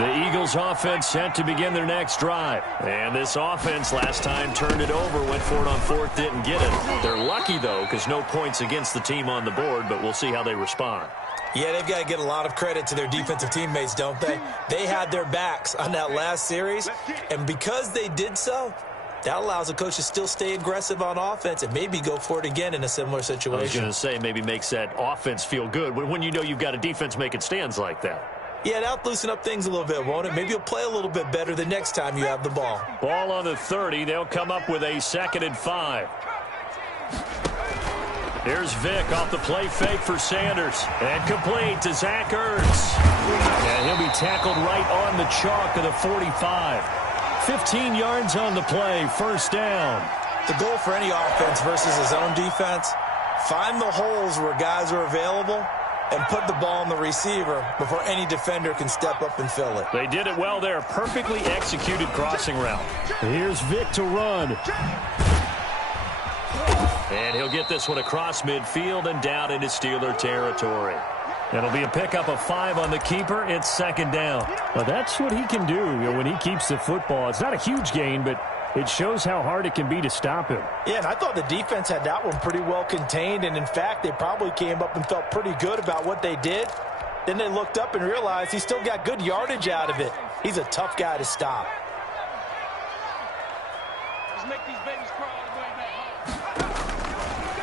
The Eagles offense set to begin their next drive. And this offense last time turned it over, went for it on fourth, didn't get it. They're lucky, though, because no points against the team on the board, but we'll see how they respond. Yeah, they've got to get a lot of credit to their defensive teammates, don't they? They had their backs on that last series, and because they did so, that allows the coach to still stay aggressive on offense and maybe go for it again in a similar situation. I was going to say, maybe makes that offense feel good when you know you've got a defense making stands like that. Yeah, that'll loosen up things a little bit, won't it? Maybe you'll play a little bit better the next time you have the ball. Ball on the 30. They'll come up with a 2nd and 5. Here's Vick off the play fake for Sanders. And complete to Zach Ertz. And he'll be tackled right on the chalk of the 45. 15 yards on the play, first down. The goal for any offense versus his own defense, find the holes where guys are available and put the ball on the receiver before any defender can step up and fill it. They did it well there. Perfectly executed crossing route. Here's Vick to run. And he'll get this one across midfield and down into Steeler territory. It'll be a pickup of 5 on the keeper. It's 2nd down. Well, that's what he can do, when he keeps the football. It's not a huge gain, but it shows how hard it can be to stop him. Yeah, and I thought the defense had that one pretty well contained, and in fact, they probably came up and felt pretty good about what they did. Then they looked up and realized he still got good yardage out of it. He's a tough guy to stop.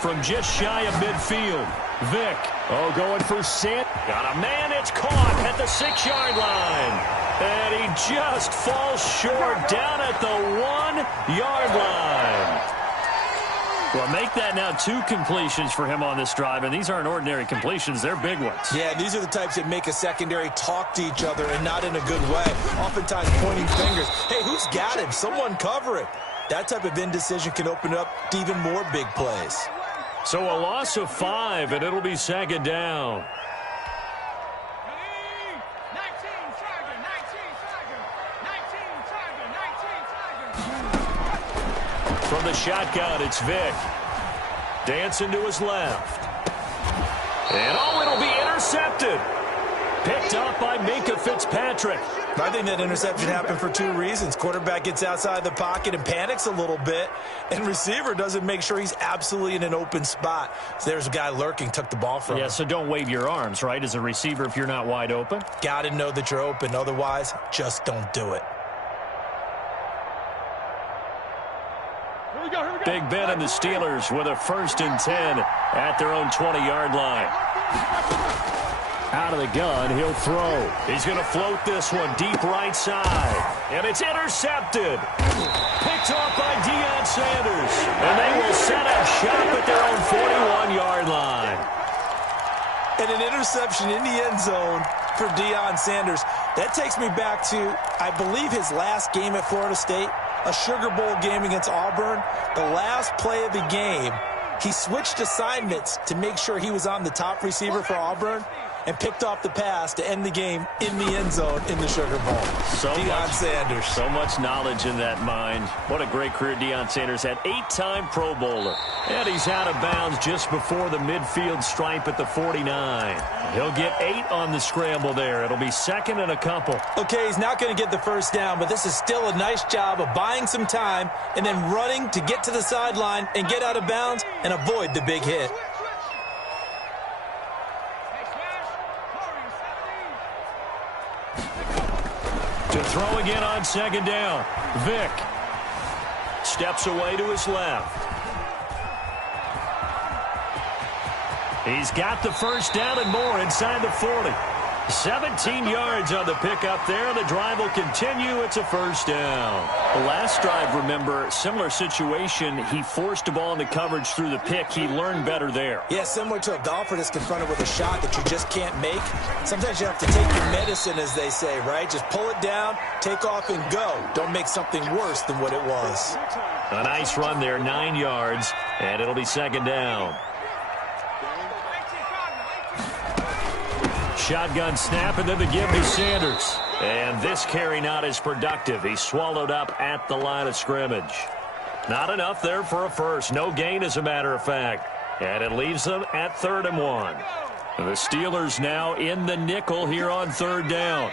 From just shy of midfield, Vick, going for Sand. Got a man, it's caught at the 6-yard line. And he just falls short down at the 1-yard line. Well, make that now 2 completions for him on this drive, and these aren't ordinary completions. They're big ones. Yeah, these are the types that make a secondary talk to each other and not in a good way. Oftentimes pointing fingers. Hey, who's got him? Someone cover it. That type of indecision can open up to even more big plays. So a loss of 5, and it'll be 2nd down. From the shotgun, it's Vick. Dancing to his left. And, it'll be intercepted. Picked up by Minkah Fitzpatrick. I think that interception happened for 2 reasons. Quarterback gets outside the pocket and panics a little bit, and receiver doesn't make sure he's absolutely in an open spot. So there's a guy lurking, took the ball from him. Yeah, so don't wave your arms, right, as a receiver if you're not wide open. Got to know that you're open. Otherwise, just don't do it. Big Ben and the Steelers with a 1st and 10 at their own 20-yard line. Out of the gun, he'll throw. He's going to float this one deep right side. And it's intercepted. Picked off by Deion Sanders. And they will set up shop at their own 41-yard line. And an interception in the end zone for Deion Sanders. That takes me back to, I believe, his last game at Florida State, a Sugar Bowl game against Auburn. The last play of the game, he switched assignments to make sure he was on the top receiver for Auburn and picked off the pass to end the game in the end zone in the Sugar Bowl. Deion Sanders. So much knowledge in that mind. What a great career Deion Sanders had. 8-time Pro Bowler. And he's out of bounds just before the midfield stripe at the 49. He'll get 8 on the scramble there. It'll be 2nd and a couple. Okay, he's not going to get the first down, but this is still a nice job of buying some time and then running to get to the sideline and get out of bounds and avoid the big hit. To throw again on 2nd down. Vick steps away to his left. He's got the first down and more inside the 40. 17 yards on the pickup there. The drive will continue. It's a 1st down. The last drive, remember, similar situation. He forced a ball into coverage through the pick. He learned better there. Yeah, similar to a golfer that's confronted with a shot that you just can't make. Sometimes you have to take your medicine, as they say, right? Just pull it down, take off, and go. Don't make something worse than what it was. A nice run there, 9 yards, and it'll be 2nd down. Shotgun snap, and then the give to Sanders. And this carry not as productive. He's swallowed up at the line of scrimmage. Not enough there for a first. No gain, as a matter of fact. And it leaves them at 3rd and 1. The Steelers now in the nickel here on 3rd down.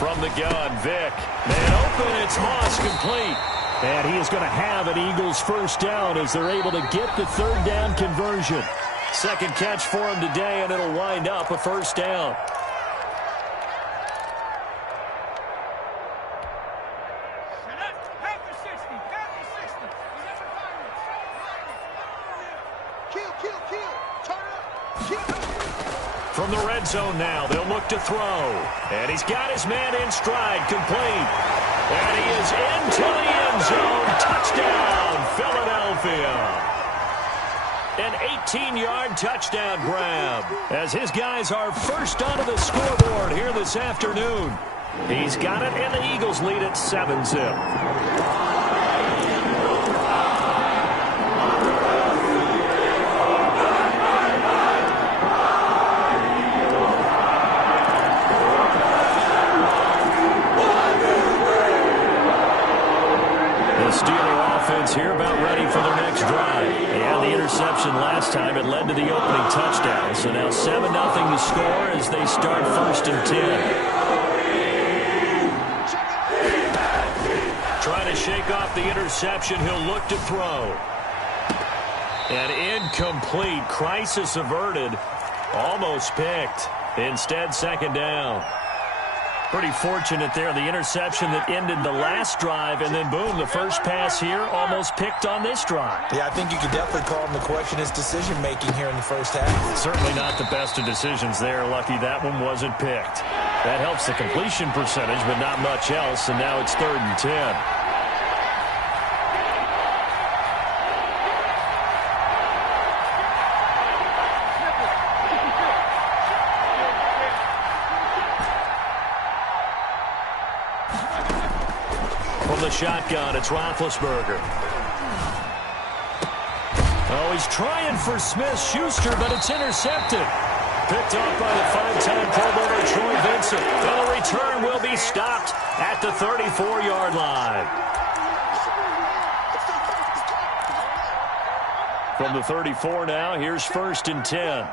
From the gun, Vick. Man open, it's Moss, complete. And he is going to have an Eagles first down as they're able to get the third down conversion. Second catch for him today, and it'll wind up a first down. From the red zone now, they'll look to throw. And he's got his man in stride, complete. And he is into the end zone. Touchdown, Philadelphia. An 18-yard touchdown grab as his guys are first onto the scoreboard here this afternoon. He's got it, and the Eagles lead at 7-zip. Here about ready for their next drive. And the interception last time, it led to the opening touchdown. So now 7-0 to score as they start first and 10. Trying to shake off the interception. He'll look to throw. And incomplete. Crisis averted. Almost picked. Instead, second down. Pretty fortunate there, the interception that ended the last drive, and then boom, the first pass here almost picked on this drive. Yeah, I think you could definitely call him the question his decision-making here in the first half. Certainly not the best of decisions there. Lucky that one wasn't picked. That helps the completion percentage, but not much else, and now it's 3rd and 10. Shotgun, it's Roethlisberger. Oh, he's trying for Smith-Schuster, but it's intercepted. Picked off by the 5-time Pro Bowler Troy Vincent. And the return will be stopped at the 34-yard line. From the 34 now, here's 1st and 10.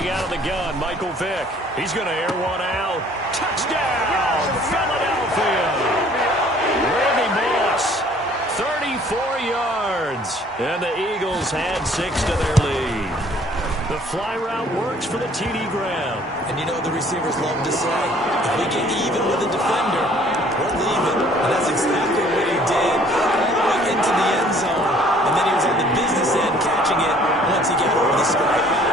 Out of the gun, Michael Vick. He's going to air one out. Touchdown, Philadelphia. Randy Moss, 34 yards. And the Eagles add 6 to their lead. The fly route works for the TD Graham. And you know the receivers love to say, if we get even with a defender, we're leaving. And that's exactly what he did all the way into the end zone. And then he was on the business end catching it once he got over the stripe.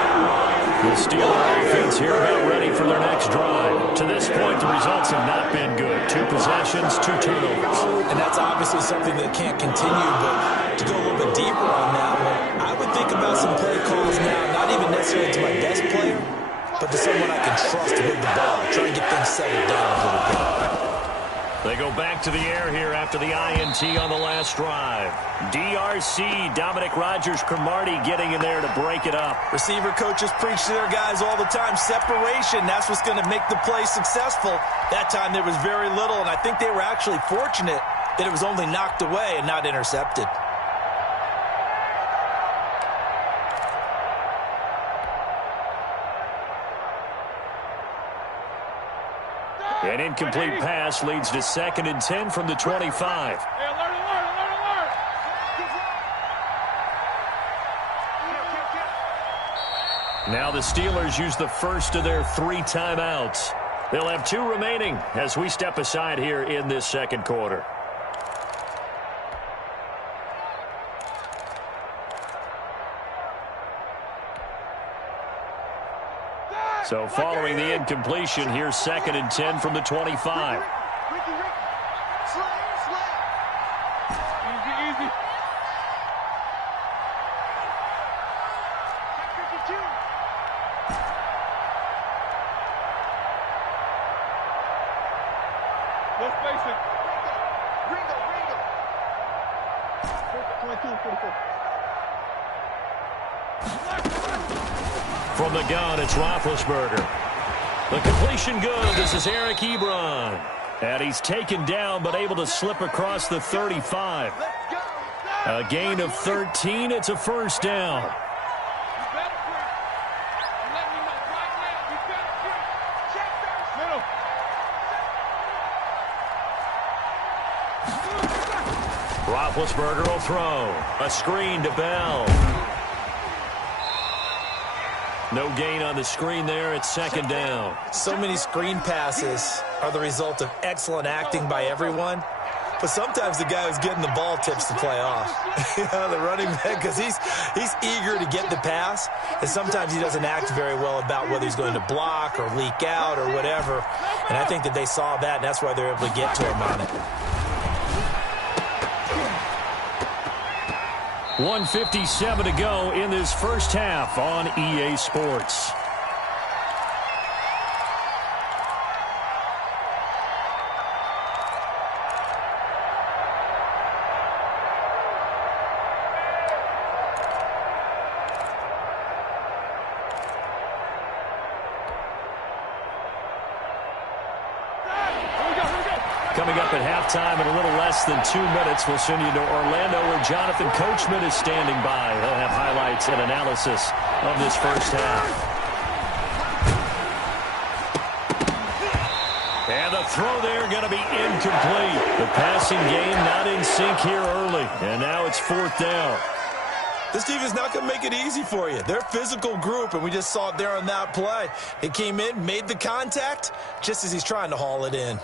The Steeler offense here about ready for their next drive. To this point, the results have not been good. 2 possessions, 2 turnovers. And that's obviously something that can't continue, but to go a little bit deeper on that one, I would think about some play calls now, not even necessarily to my best player, but to someone I can trust with the ball. Try and get things settled down a little bit. They go back to the air here after the INT on the last drive. DRC, Dominic Rodgers-Cromartie getting in there to break it up. Receiver coaches preach to their guys all the time. Separation, that's what's going to make the play successful. That time there was very little, and I think they were actually fortunate that it was only knocked away and not intercepted. An incomplete pass leads to 2nd and 10 from the 25. Now the Steelers use the first of their 3 timeouts. They'll have 2 remaining as we step aside here in this second quarter. So following the incompletion, here's 2nd and 10 from the 25. From the gun, it's Roethlisberger. The completion good. This is Eric Ebron. And he's taken down but able to slip across the 35. A gain of 13. It's a first down. Roethlisberger will throw. A screen to Bell. No gain on the screen there. It's second down. So many screen passes are the result of excellent acting by everyone. But sometimes the guy who's getting the ball tips the play off. The running back, because he's eager to get the pass, and sometimes he doesn't act very well about whether he's going to block or leak out or whatever. And I think that they saw that, and that's why they're able to get to him on it. 1:57 to go in this first half on EA Sports. Coming up at halftime in a little less than 2 minutes, we'll send you to Orlando where Jonathan Coachman is standing by. He'll have highlights and analysis of this first half. And the throw there going to be incomplete. The passing game not in sync here early. And now it's fourth down. This team is not going to make it easy for you. They're a physical group, and we just saw it there on that play. It came in, made the contact, just as he's trying to haul it in.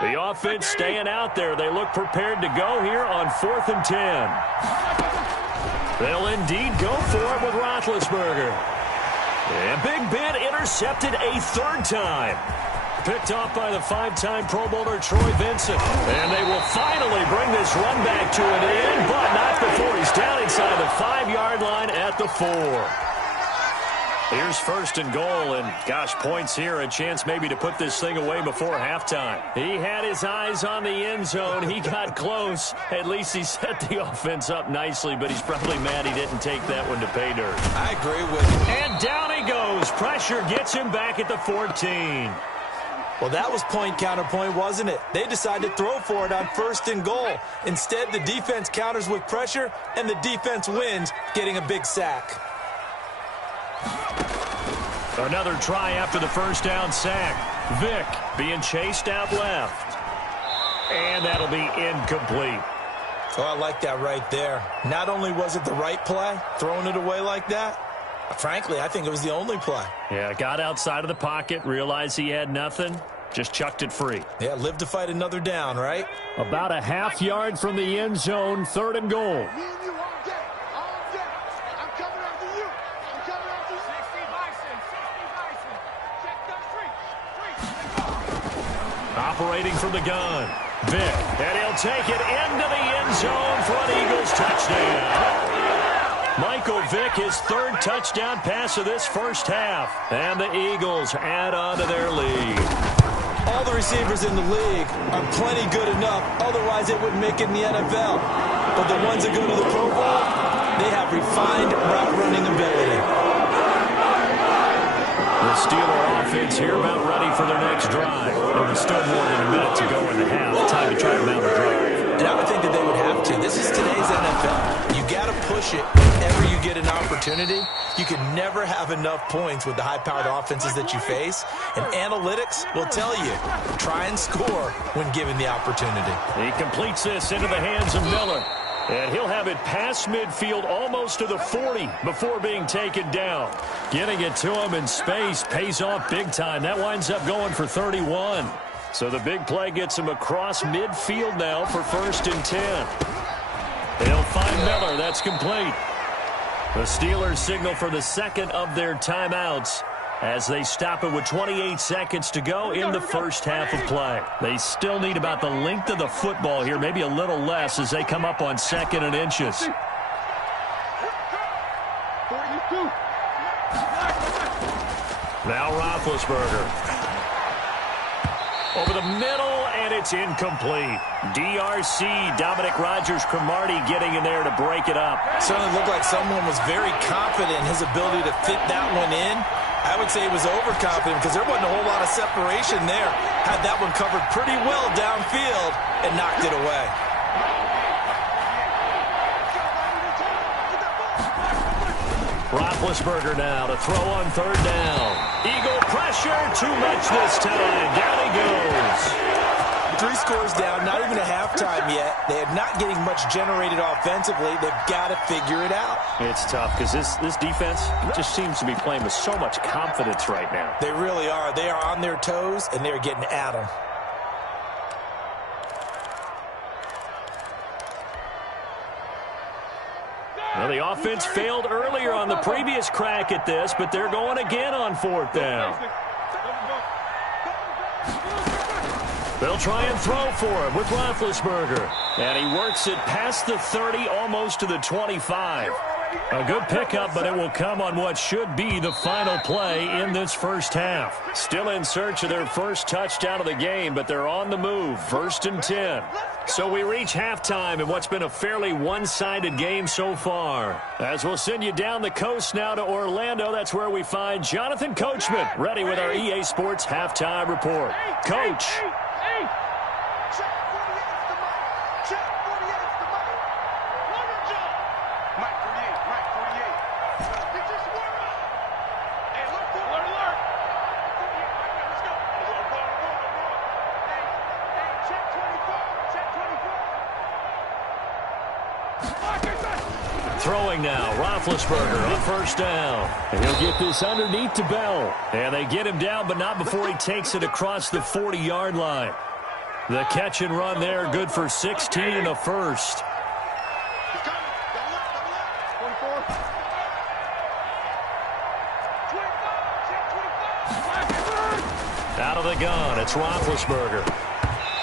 The offense staying out there. They look prepared to go here on 4th and 10. They'll indeed go for it with Roethlisberger. And Big Ben intercepted a third time. Picked off by the 5-time Pro Bowler Troy Vincent. And they will finally bring this run back to an end, but not before he's down inside the 5-yard line at the 4. Here's 1st and goal, and gosh, points here, a chance maybe to put this thing away before halftime. He had his eyes on the end zone. He got close. At least he set the offense up nicely, but he's probably mad he didn't take that one to pay dirt. I agree with you. And down he goes. Pressure gets him back at the 14. Well, that was point counterpoint, wasn't it? They decided to throw for it on 1st and goal. Instead, the defense counters with pressure, and the defense wins, getting a big sack. Another try after the first down sack. Vick being chased out left. And that'll be incomplete. Oh, I like that right there. Not only was it the right play, throwing it away like that, frankly, I think it was the only play. Yeah, got outside of the pocket, realized he had nothing, just chucked it free. Yeah, live to fight another down, right? About a half yard from the end zone, 3rd and goal. Operating from the gun. Vick, and he'll take it into the end zone for an Eagles touchdown. Michael Vick, his 3rd touchdown pass of this first half. And the Eagles add on to their lead. All the receivers in the league are plenty good enough, otherwise they wouldn't make it in the NFL. But the ones that go to the Pro Bowl, they have refined route running ability. The Steeler offense here about ready for their next drive. There was still more than a minute to go in the half. Time to try to mount a drive. And I would think that they would have to. This is today's NFL. You got to push it whenever you get an opportunity. You can never have enough points with the high-powered offenses that you face. And analytics will tell you, try and score when given the opportunity. He completes this into the hands of Miller. And he'll have it past midfield almost to the 40 before being taken down. Getting it to him in space pays off big time. That winds up going for 31. So the big play gets him across midfield now for 1st and 10. They'll find Miller. That's complete. The Steelers signal for the second of their timeouts as they stop it with 28 seconds to go in the first half of play. They still need about the length of the football here, maybe a little less as they come up on 2nd and inches. Now Roethlisberger. Over the middle, and it's incomplete. DRC, Dominic Rodgers-Cromartie getting in there to break it up. Certainly looked like someone was very confident in his ability to fit that one in. I would say he was overconfident because there wasn't a whole lot of separation there. Had that one covered pretty well downfield and knocked it away. Roethlisberger now to throw on third down. Eagle pressure, too much this time. Down he goes. 3 scores down, not even a halftime yet. They are not getting much generated offensively. They've got to figure it out. It's tough because this defense just seems to be playing with so much confidence right now. They really are. They are on their toes, and they're getting at them. Well, the offense failed earlier on the previous crack at this, but they're going again on fourth down. They'll try and throw for him with Roethlisberger. And he works it past the 30, almost to the 25. A good pickup, but it will come on what should be the final play in this first half. Still in search of their first touchdown of the game, but they're on the move. 1st and 10. So we reach halftime in what's been a fairly one-sided game so far. As we'll send you down the coast now to Orlando, that's where we find Jonathan Coachman, ready with our EA Sports Halftime Report. Coach. Throwing now, Roethlisberger on first down. And he'll get this underneath to Bell. And they get him down, but not before he takes it across the 40-yard line. The catch and run there, good for 16 and a first. Out of the gun, it's Roethlisberger.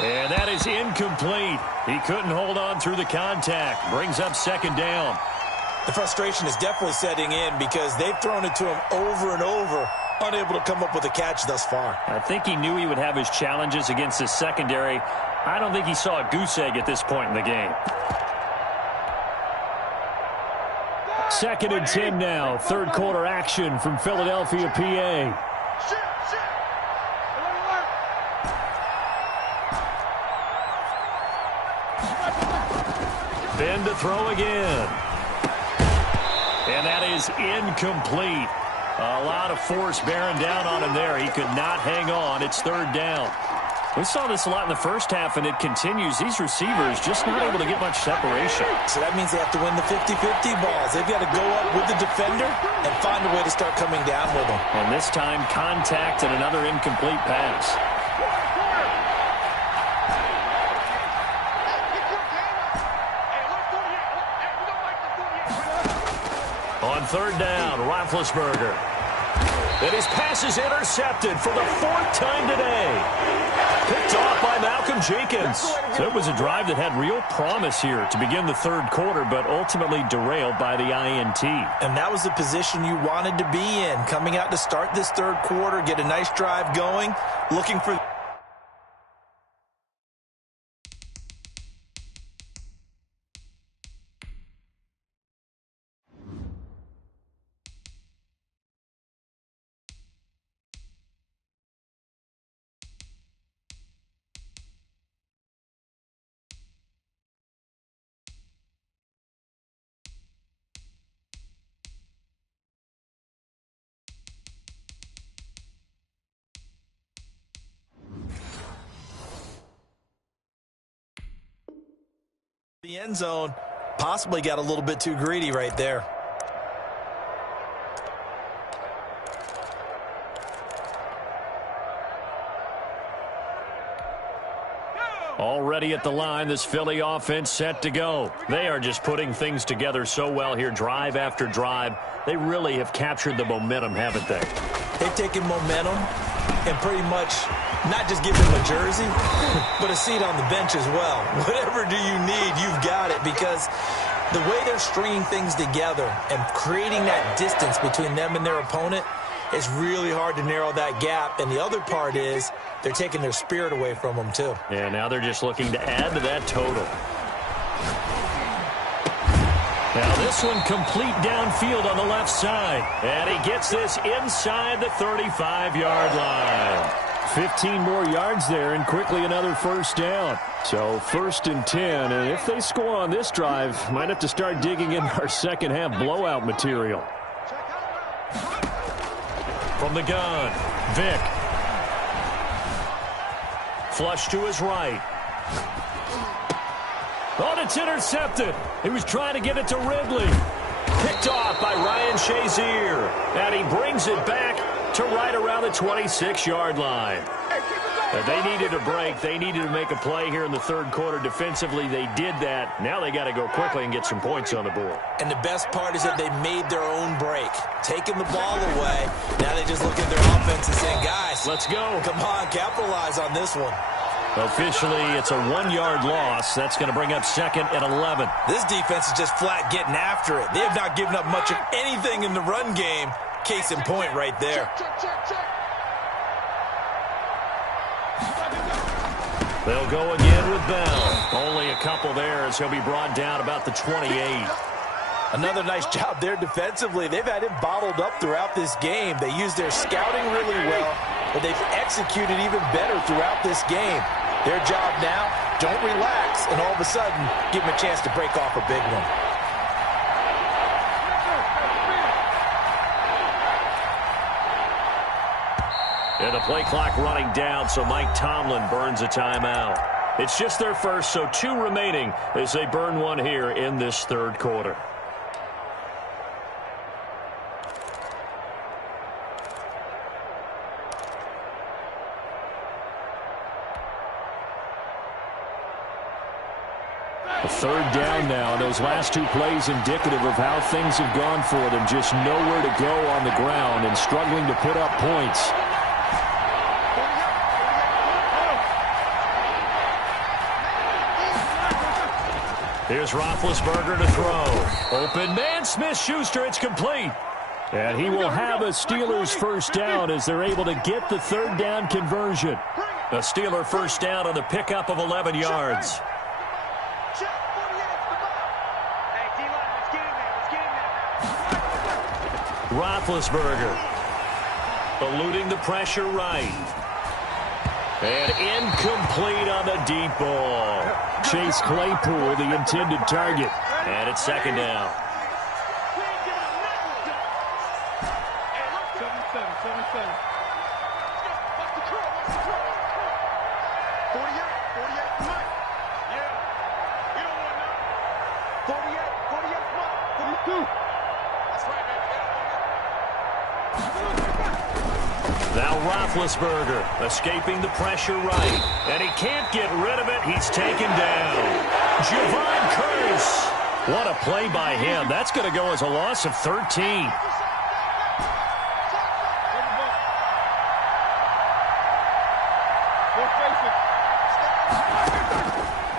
And that is incomplete. He couldn't hold on through the contact. Brings up second down. The frustration is definitely setting in because they've thrown it to him over and over, unable to come up with a catch thus far. I think he knew he would have his challenges against his secondary. I don't think he saw a goose egg at this point in the game. 2nd and 10 now. 3rd quarter action from Philadelphia, PA. Ben to throw again. And that is incomplete. A lot of force bearing down on him there. He could not hang on. It's 3rd down. We saw this a lot in the first half, and it continues. These receivers just not able to get much separation. So that means they have to win the 50-50 balls. They've got to go up with the defender and find a way to start coming down with them. And this time, contact and another incomplete pass. On 3rd down, Roethlisberger. And his pass is intercepted for the 4th time today. Picked off by Malcolm Jenkins. So it was a drive that had real promise here to begin the 3rd quarter, but ultimately derailed by the INT. And that was the position you wanted to be in. Coming out to start this 3rd quarter, get a nice drive going, looking for... the end zone. Possibly got a little bit too greedy right there. Already at the line, this Philly offense set to go. They are just putting things together so well here, drive after drive. They really have captured the momentum, haven't they? They've taken momentum and pretty much not just give them a jersey, but a seat on the bench as well. Whatever do you need, you've got it, because the way they're stringing things together and creating that distance between them and their opponent, It's really hard to narrow that gap, and the other part is they're taking their spirit away from them, too. Yeah, now they're just looking to add to that total. Now this one complete downfield on the left side. And he gets this inside the 35-yard line. 15 more yards there and quickly another first down. So 1st and 10. And if they score on this drive, might have to start digging in our second half blowout material. From the gun, Vick. Flush to his right. Oh, it's intercepted. He was trying to get it to Ridley. Picked off by Ryan Shazier. And he brings it back to right around the 26-yard line. They needed a break. They needed to make a play here in the third quarter. Defensively, they did that. Now they got to go quickly and get some points on the board. And the best part is that they made their own break. Taking the ball away. Now they just look at their offense and say, guys, let's go. Come on, capitalize on this one. Officially, it's a 1-yard loss. That's going to bring up 2nd and 11. This defense is just flat getting after it. They have not given up much of anything in the run game. Case in point right there. They'll go again with Bell. Only a couple there as he'll be brought down about the 28. Another nice job there defensively. They've had him bottled up throughout this game. They used their scouting really well, but they've executed even better throughout this game. Their job now, don't relax, and all of a sudden, give them a chance to break off a big one. And the play clock running down, so Mike Tomlin burns a timeout. It's just their first, so 2 remaining as they burn one here in this third quarter. A third down now. Those last 2 plays indicative of how things have gone for them. Just nowhere to go on the ground and struggling to put up points. Here's Roethlisberger to throw. Open man, Smith-Schuster, it's complete. And he will have a Steelers first down as they're able to get the third down conversion. A Steeler first down on the pickup of 11 yards. Roethlisberger eluding the pressure right. And incomplete on the deep ball. Chase Claypool, the intended target. And it's 2nd down. Now Roethlisberger escaping the pressure right. And he can't get rid of it. He's taken down. Javon Curse. What a play by him. That's going to go as a loss of 13.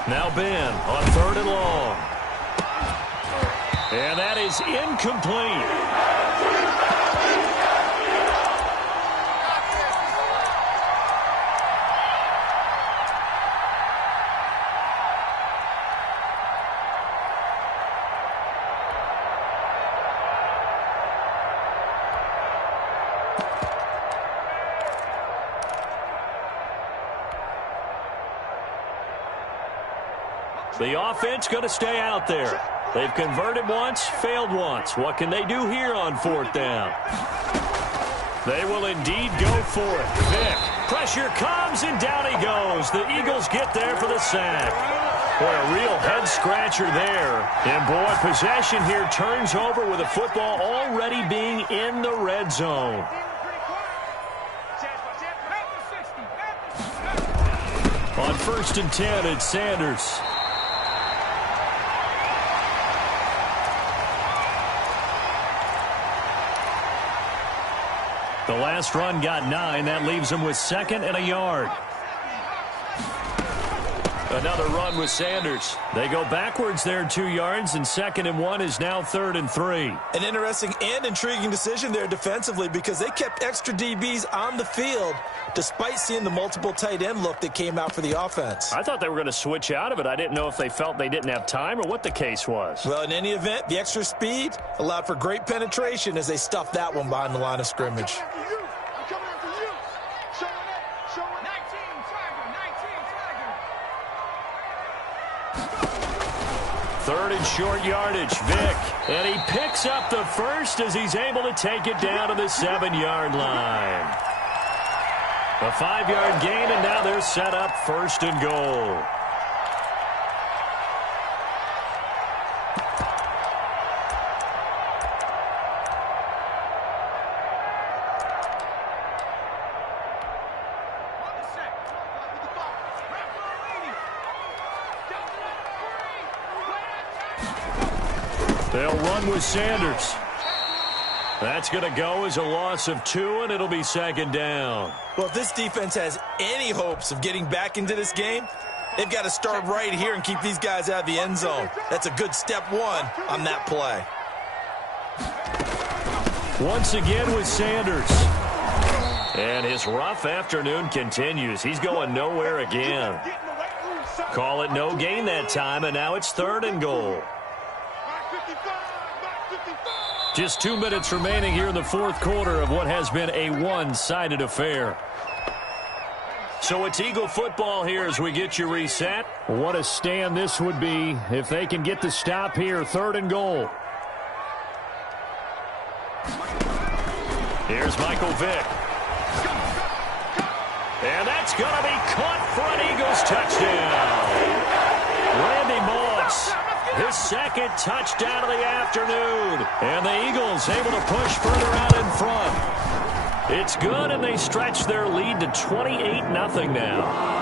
Now Ben on 3rd and long. And that is incomplete. The offense going to stay out there. They've converted once, failed once. What can they do here on 4th down? They will indeed go for it. Vick, pressure comes, and down he goes. The Eagles get there for the sack. Boy, a real head-scratcher there. And, boy, possession here turns over with the football already being in the red zone. On 1st and 10, it's Sanders. The last run got 9. That leaves him with 2nd and a yard. Another run with Sanders. They go backwards there 2 yards, and 2nd and 1 is now 3rd and 3. An interesting and intriguing decision there defensively because they kept extra DBs on the field despite seeing the multiple tight end look that came out for the offense. I thought they were going to switch out of it. I didn't know if they felt they didn't have time or what the case was. Well, in any event, the extra speed allowed for great penetration as they stuffed that one behind the line of scrimmage. 3rd and short yardage, Vick. And he picks up the first as he's able to take it down to the 7-yard line. A 5-yard gain, and now they're set up 1st and goal. They'll run with Sanders. That's going to go as a loss of 2, and it'll be 2nd down. Well, if this defense has any hopes of getting back into this game, they've got to start right here and keep these guys out of the end zone. That's a good step 1 on that play. Once again with Sanders. And his rough afternoon continues. He's going nowhere again. Call it no gain that time, and now it's 3rd and goal. Just 2 minutes remaining here in the 4th quarter of what has been a one-sided affair. So it's Eagle football here as we get you reset. What a stand this would be if they can get the stop here, 3rd and goal. Here's Michael Vick. And that's going to be caught for an Eagles touchdown. Randy Moss. His 2nd touchdown of the afternoon. And the Eagles able to push further out in front. It's good, and they stretch their lead to 28-0 now.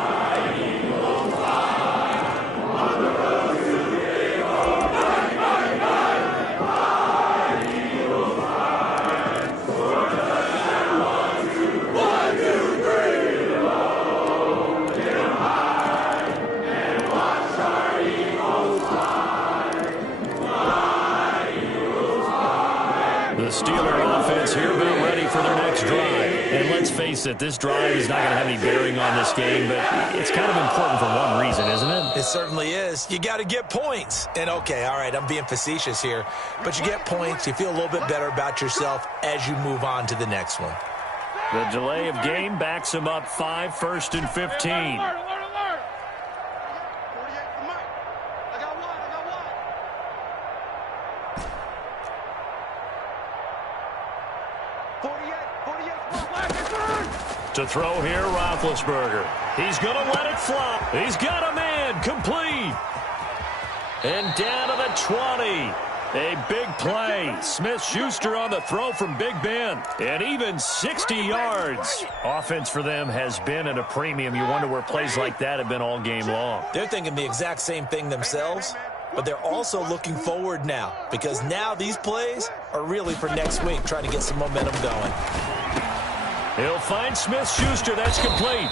The Steeler offense here about ready for their next drive. And let's face it, this drive is not going to have any bearing on this game, but it's kind of important for one reason, isn't it? It certainly is. You got to get points. And okay, all right, I'm being facetious here, but you get points, you feel a little bit better about yourself as you move on to the next one. The delay of game backs him up 5, 1st and 15. To throw here, Roethlisberger. He's going to let it flop. He's got a man, complete. And down to the 20. A big play. Smith-Schuster on the throw from Big Ben. And even 60 yards. Offense for them has been at a premium. You wonder where plays like that have been all game long. They're thinking the exact same thing themselves, but they're also looking forward now because now these plays are really for next week, trying to get some momentum going. He'll find Smith-Schuster. That's complete.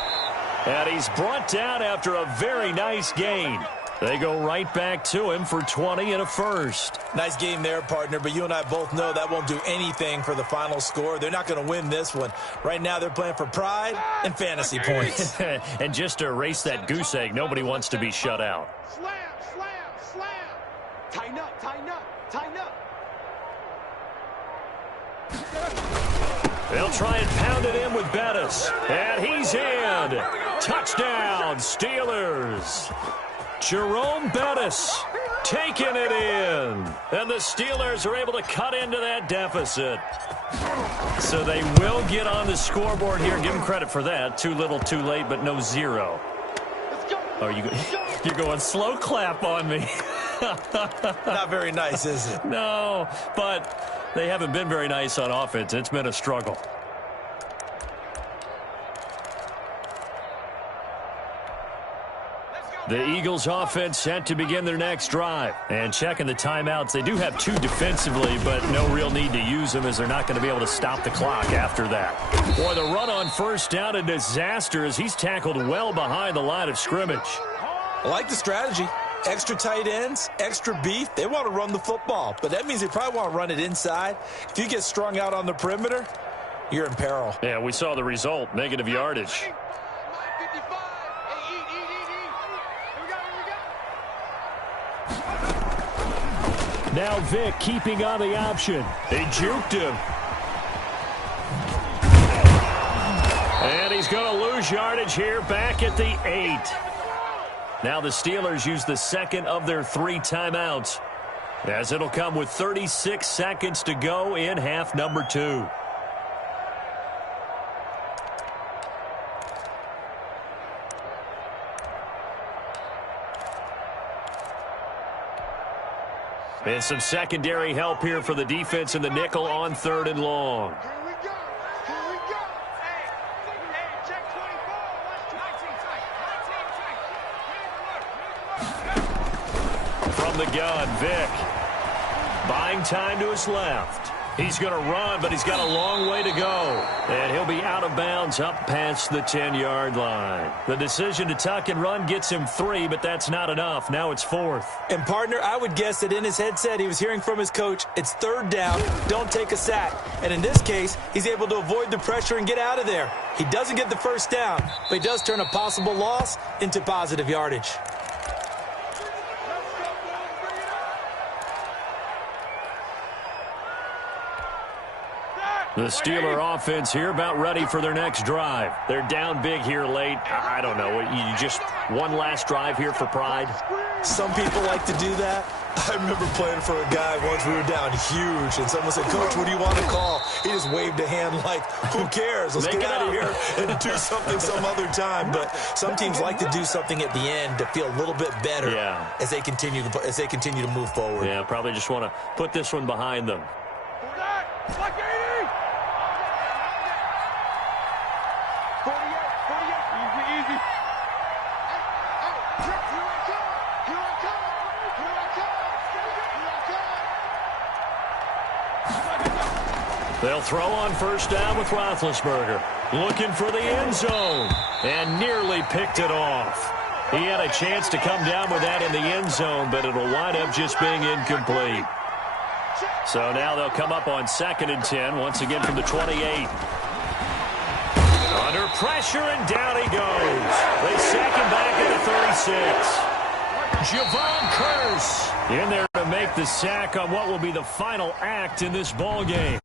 And he's brought down after a very nice gain. They go right back to him for 20 and a first. Nice game there, partner, but you and I both know that won't do anything for the final score. They're not going to win this one. Right now they're playing for pride and fantasy points. And just to erase that goose egg, nobody wants to be shut out. Slam, slam, slam. Tighten up, tighten up, tighten up. They'll try and pound it in with Bettis. And he's in. Touchdown, Steelers. Jerome Bettis taking it in. And the Steelers are able to cut into that deficit. So they will get on the scoreboard here. Give them credit for that. Too little, too late, but no 0. Oh, you're going slow clap on me. Not very nice, is it? No, but they haven't been very nice on offense. It's been a struggle. The Eagles offense set to begin their next drive. And checking the timeouts, they do have 2 defensively, but no real need to use them as they're not going to be able to stop the clock after that. Boy, the run on first down, a disaster as he's tackled well behind the line of scrimmage. I like the strategy. Extra tight ends, extra beef. They want to run the football, but that means they probably want to run it inside. If you get strung out on the perimeter, you're in peril. Yeah, we saw the result, negative yardage. Now Vick keeping on the option. They juked him. And he's going to lose yardage here back at the 8. Now the Steelers use the second of their 3 timeouts, as it'll come with 36 seconds to go in half number 2. And some secondary help here for the defense in the nickel on 3rd and long. Here we go. Here we go. Hey, check 24. Watch 19 tight. From the gun, Vick. Buying time to his left. He's going to run, but he's got a long way to go. And he'll be out of bounds up past the 10-yard line. The decision to tuck and run gets him 3, but that's not enough. Now it's 4th. And, partner, I would guess that in his headset he was hearing from his coach, it's 3rd down, don't take a sack. And in this case, he's able to avoid the pressure and get out of there. He doesn't get the 1st down, but he does turn a possible loss into positive yardage. The Steeler offense here about ready for their next drive. They're down big here late. I don't know. You just one last drive here for pride? Some people like to do that. I remember playing for a guy once. We were down huge, and someone said, Coach, what do you want to call? He just waved a hand like, who cares? Let's get out of here and do something some other time. But some teams like to do something at the end to feel a little bit better as they continue to move forward. Yeah, probably just want to put this one behind them. They'll throw on 1st down with Roethlisberger. Looking for the end zone. And nearly picked it off. He had a chance to come down with that in the end zone, but it'll wind up just being incomplete. So now they'll come up on 2nd and 10, once again from the 28. Under pressure, and down he goes. They sack him back at the 36. Javon Curse in there to make the sack on what will be the final act in this ball game.